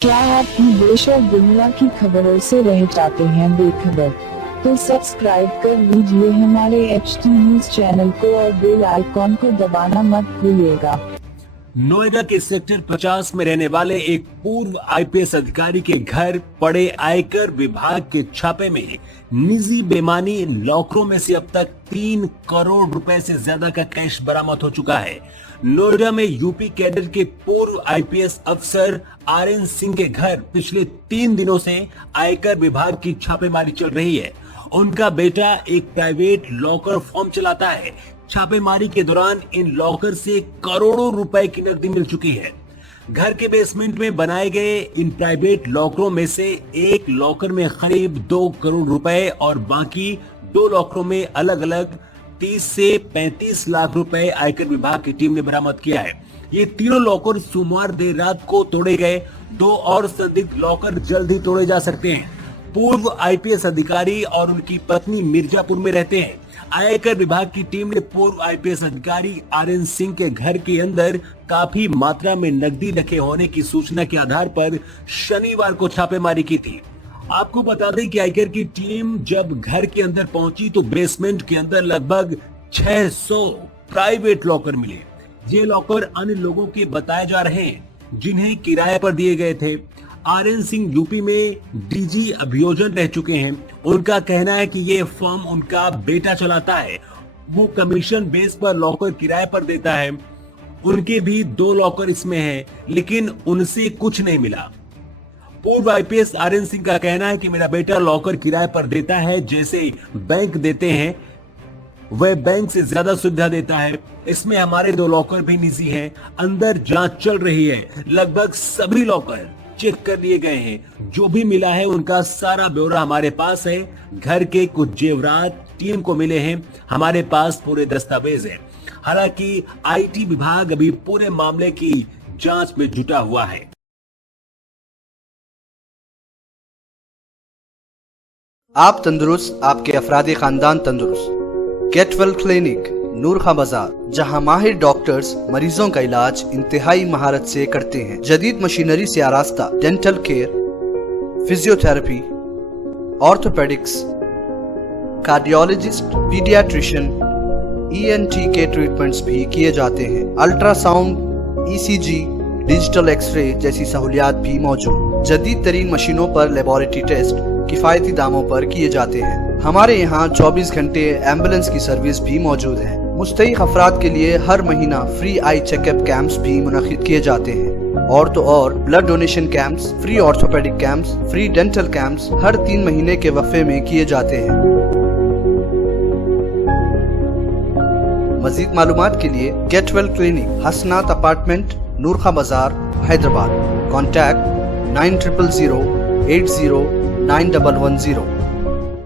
क्या आप देश और दुनिया की खबरों से रह जाते हैं बेखबर? तो सब्सक्राइब कर लीजिए हमारे HT न्यूज चैनल को और बेल आइकॉन को दबाना मत भूलिएगा। नोएडा के सेक्टर 50 में रहने वाले एक पूर्व IPS अधिकारी के घर पड़े आयकर विभाग के छापे में निजी बेईमानी लॉकरों में से अब तक 3 करोड़ रुपए से ज्यादा का कैश बरामद हो चुका है। नोएडा में यूपी कैडर के पूर्व IPS अफसर RN सिंह के घर पिछले 3 दिनों से आयकर विभाग की छापेमारी चल रही है। उनका बेटा एक प्राइवेट लॉकर फॉर्म चलाता है। छापेमारी के दौरान इन लॉकर से करोड़ों रुपए की नकदी मिल चुकी है। घर के बेसमेंट में बनाए गए इन प्राइवेट लॉकरों में से एक लॉकर में करीब 2 करोड़ रुपए और बाकी 2 लॉकरों में अलग अलग 30 से 35 लाख रुपए आयकर विभाग की टीम ने बरामद किया है। ये तीनों लॉकर सोमवार देर रात को तोड़े गए। 2 और संदिग्ध लॉकर जल्द ही तोड़े जा सकते हैं। पूर्व IPS अधिकारी और उनकी पत्नी मिर्जापुर में रहते हैं। आयकर विभाग की टीम ने पूर्व IPS अधिकारी RN सिंह के घर के अंदर काफी मात्रा में नकदी रखे होने की सूचना के आधार पर शनिवार को छापेमारी की थी। आपको बता दें कि आयकर की टीम जब घर के अंदर पहुंची तो बेसमेंट के अंदर लगभग 600 प्राइवेट लॉकर मिले। ये लॉकर अन्य लोगों के बताए जा रहे हैं जिन्हें किराए पर दिए गए थे। RN सिंह यूपी में DG अभियोजन रह चुके हैं। उनका कहना है कि ये फर्म उनका बेटा चलाता है। वो कमीशन बेस पर लॉकर किराए पर देता है। उनके भी 2 लॉकर इसमें हैं, लेकिन उनसे कुछ नहीं मिला। पूर्व IPS RN सिंह का कहना है कि मेरा बेटा लॉकर किराए पर देता है, जैसे बैंक देते हैं वह बैंक से ज्यादा सुविधा देता है। इसमें हमारे 2 लॉकर भी निजी हैं। अंदर जांच चल रही है। लगभग सभी लॉकर चेक कर लिए गए हैं। जो भी मिला है उनका सारा ब्यौरा हमारे पास है। घर के कुछ जेवरात टीम को मिले हैं। हमारे पास पूरे दस्तावेज हैं। हालांकि IT विभाग अभी पूरे मामले की जांच में जुटा हुआ है। आप तंदुरुस्त, आपके अफरादी खानदान तंदुरुस्त। गेट वेल क्लिनिक, नूर खां बाजार, जहां माहिर डॉक्टर्स मरीजों का इलाज इंतहाई महारत से करते हैं। जदीद मशीनरी से आरास्ता dental care, physiotherapy, orthopaedics, cardiologist, paediatrician, ENT के ट्रीटमेंट्स भी किए जाते हैं। अल्ट्रासाउंड, ECG, डिजिटल एक्सरे जैसी सहूलियात भी मौजूद। जदीद तरीन मशीनों पर लेबोरेटरी टेस्ट किफायती दामों पर किए जाते हैं। हमारे यहाँ 24 घंटे एम्बुलेंस की सर्विस भी मौजूद है। मुस्तहिक अफराद के लिए हर महीना फ्री आई चेकअप कैंप्स भी मुनक्किद किए जाते हैं। और तो और blood donation camps, free orthopaedic camps, free dental camps हर 3 महीने के वक्फे में किए जाते हैं। मजीद मालूमात के लिए गेट वेल क्लिनिक, हसनात अपार्टमेंट, नूर खां बाजार, हैदराबाद। कॉन्टैक्ट 9000 80 9110।